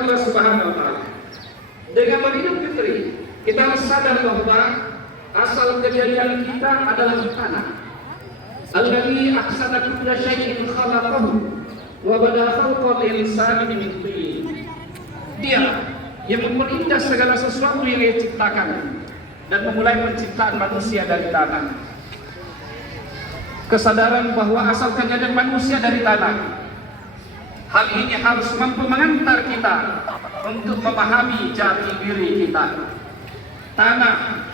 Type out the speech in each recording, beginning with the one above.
Allah Subhanahu wa taala. Dengan berhidup fitri, kita harus sadar bahwa asal kejadian kita adalah tanah. Alladzi ahsana kulla syai'in khalaqahu wa bada khalqal insani min tin. Dia yang memperindah segala sesuatu yang Dia ciptakan dan memulai penciptaan manusia dari tanah. Kesadaran bahwa asal kejadian manusia dari tanah, hal ini harus mampu mengantar kita untuk memahami jati diri kita. Tanah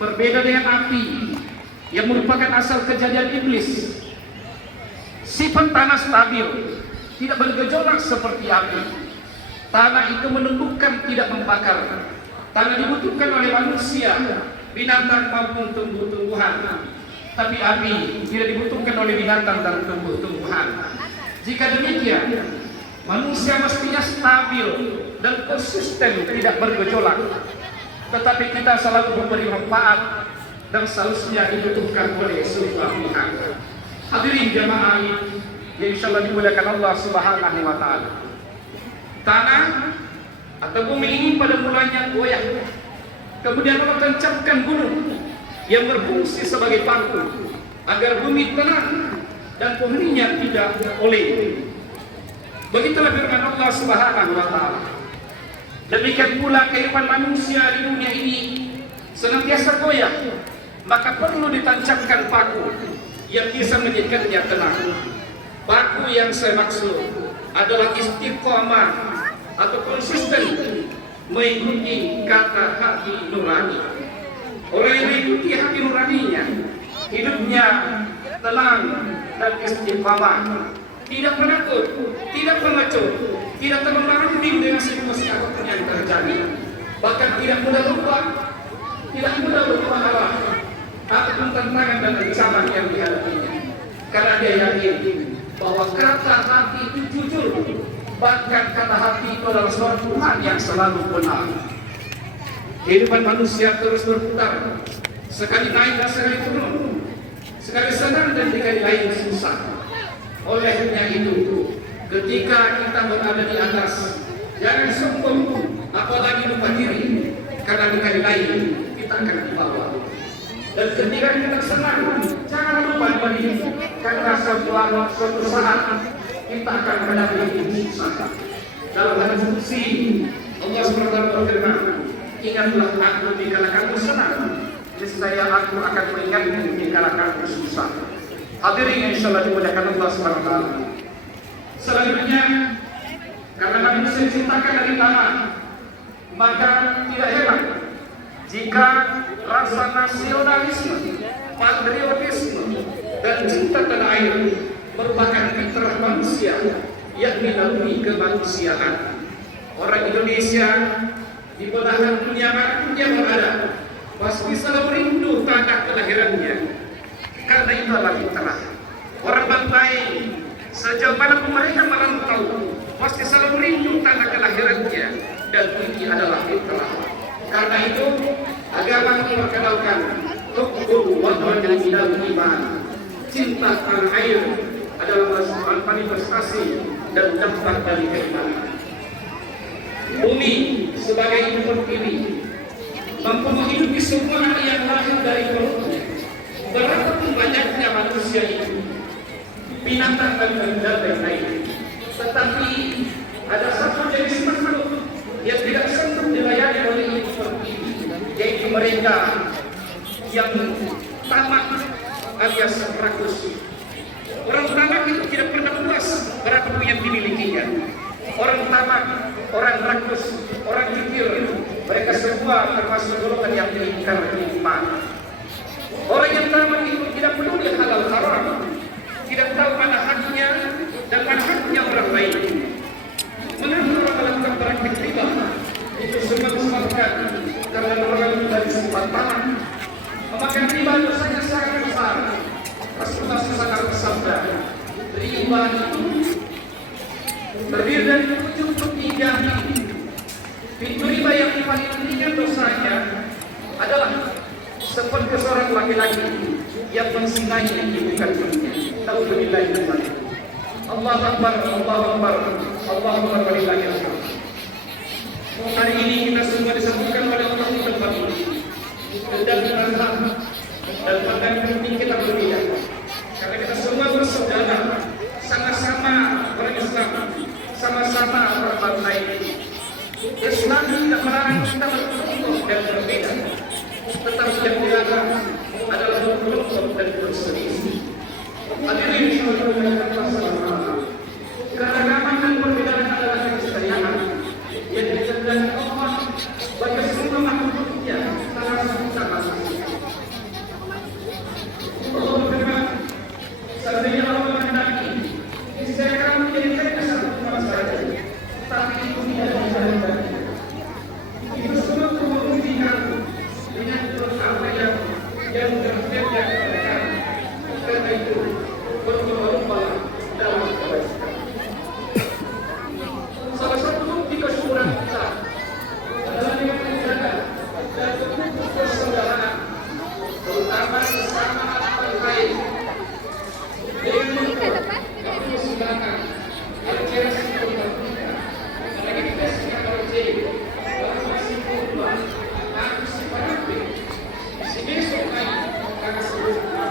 berbeda dengan api yang merupakan asal kejadian iblis. Sifat tanah stabil, tidak bergejolak seperti api. Tanah itu menumbuhkan, tidak membakar. Tanah dibutuhkan oleh manusia, binatang maupun tumbuh-tumbuhan. Tapi api tidak dibutuhkan oleh binatang dan tumbuh-tumbuhan. Jika demikian, manusia mestinya stabil dan konsisten, tidak bergejolak. Tetapi kita selalu memberi manfaat dan seharusnya dibutuhkan oleh sebuah pihak. Hadirin jamaah yang insyaallah dimuliakan Allah Subhanahu wa taala. Tanah atau bumi ini pada mulanya goyah. Kemudian Allah tancapkan gunung yang berfungsi sebagai paku agar bumi tenang dan penghuninya tidak oleh. Begitulah firman Allah Subhanahu wa taala. Demikian pula kehidupan manusia di dunia ini senantiasa goyah, maka perlu ditancapkan paku yang bisa menjadikannya tenang. Paku yang saya maksud adalah istiqomah atau konsisten mengikuti kata hati nurani. Orang yang mengikuti hati nuraninya, hidupnya tenang dan istiqomah, tidak penakut, tidak pengecut, tidak terombang-ambing dengan situasi apapun yang terjadi, bahkan tidak mudah lupa, tidak mudah lupa Allah apapun tantangan dan ancaman yang dihadapinya, karena dia yakin bahwa kata hati itu jujur, bahkan kata hati itu adalah suara Tuhan yang selalu benar. Kehidupan manusia terus berputar, sekali naik dan sekali turun, sekali senang dan sekali lain susah. Olehnya itu, ketika kita berada di atas, jangan sombong, apalagi lupa diri, karena di kali lain kita akan dibawa. Dan ketika kita senang, jangan lupa diri, karena suatu saat kita akan menghadapi susah. Dalam hadis qudsi Allah SWT berfirman, ingatlah aku dikala kamu senang, niscaya aku akan mengingatmu dikala kamu susah. Hadirin yang insyaallah dimuliakan Allah SWT. Selanjutnya, karena manusia diciptakan dari tanah, maka tidak heran jika rasa nasionalisme, patriotisme, dan cinta tanah air merupakan fitrah manusia, yakni naluri kemanusiaan. Orang Indonesia di belahan dunia manapun dia berada, pasti selalu rindu tanah kelahirannya. Karena itu adalah fitrah. Orang Bantai sejauh mana mereka merantau, pasti selalu rindu tanah kelahirannya, dan ini adalah fitrah. Karena itu agama memperkenalkan hubbu wad'an minal iman. Cinta tanah air adalah manifestasi dan dampak dari keimanan. Bumi sebagai ibu pertiwi mampu menghidupi semua anak yang lahir dari perutnya. Berapapun banyaknya manusia itu, binatang dan benda lain, tetapi ada satu jenis makhluk yang tidak sanggup dilayani oleh ibu pertiwi, yaitu mereka yang tamak alias rakus. Orang tamak itu tidak pernah puas berapapun yang dimilikinya. Orang tamak, orang rakus, orang kikir, mereka semua termasuk golongan yang diingkar nikmat. Orang yang tamak itu tidak peduli halal haram, tidak tahu mana haknya dan mana haknya orang lain. Mengapa orang melakukan praktik riba? Itu semua disebabkan karena orang dari sifat tamak. Memakan riba dosanya sangat besar. Rasulullah SAW bersabda, riba itu terdiri dari 7 pintu. Pintu riba yang paling ringan dosanya adalah seperti seorang laki-laki yang mensinai ibu kandungnya. Nauzubillah min dzalik. Allahu Akbar, Allahu Akbar, Allahu Akbar walillahil hamd. dan pandangan politik kita berbeda. Karena kita semua bersaudara, sama-sama orang Islam, sama-sama orang bangsa ini. Islam tidak melarang kita berkumpul dan berbeda, tetapi yang dilarang adalah berkelompok dan berselisih. Hadirin sekalian, keragaman dan perbedaan adalah keniscayaan yang dikehendaki Allah bagi semua makhluknya secara sama. Allah berfirman, seandainya Allah menghendaki, niscaya kamu menjadi mereka satu umat saja, tapi itu tidak dikehendaki. Itu semua membuktikan dengan apa yang terjadi kepada kami. Karena itu berlomba-lomba dalam kebaikan. Salah satu bukti kesyukuran kita adalah dengan menjaga dan memupuk persaudaraan, terutama sesama anak lain. Dengan kami silakan berkira kita, karena kita silakan berkira, bahwa masih berubah, aku sifatnya si besok lagi, karena sebelumnya.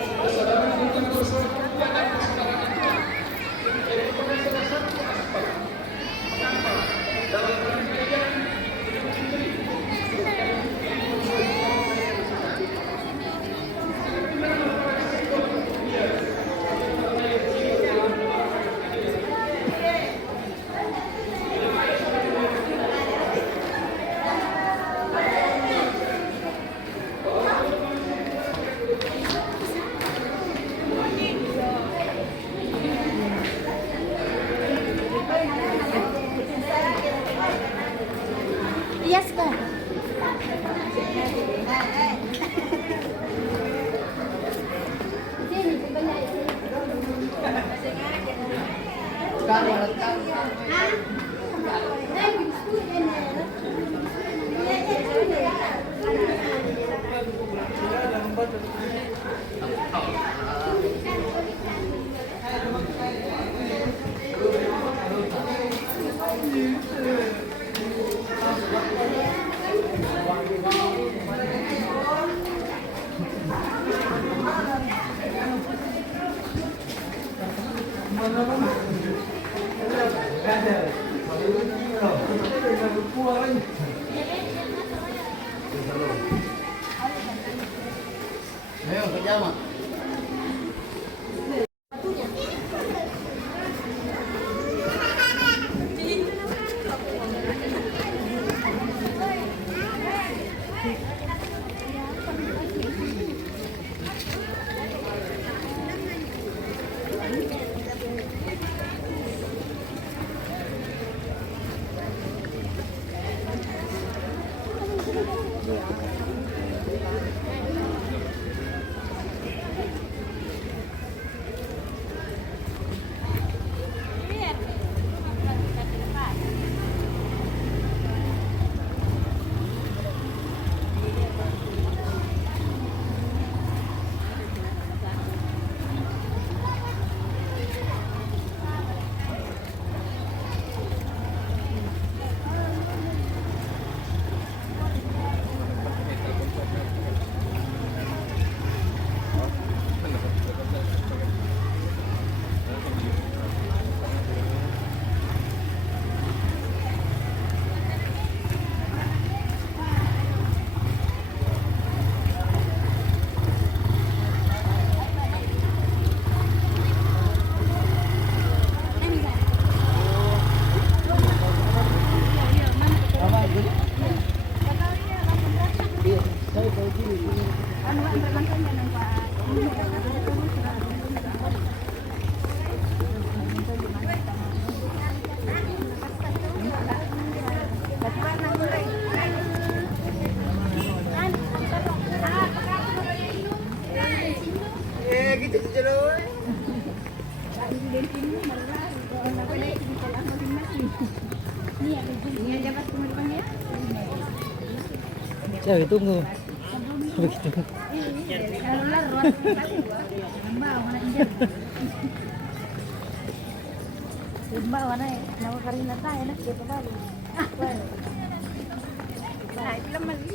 Persaudaraan bukan persaudaraan dan persaudaraan kita. Jadi bukan salah satu aspek. Mengapa dalam perjanjian Idul Fitri Yes, kak. Ayo, kerja mak. Saya tunggu. Begitu. Mbak warna nama Karina tayo na kita bali. Nah, itu lagi.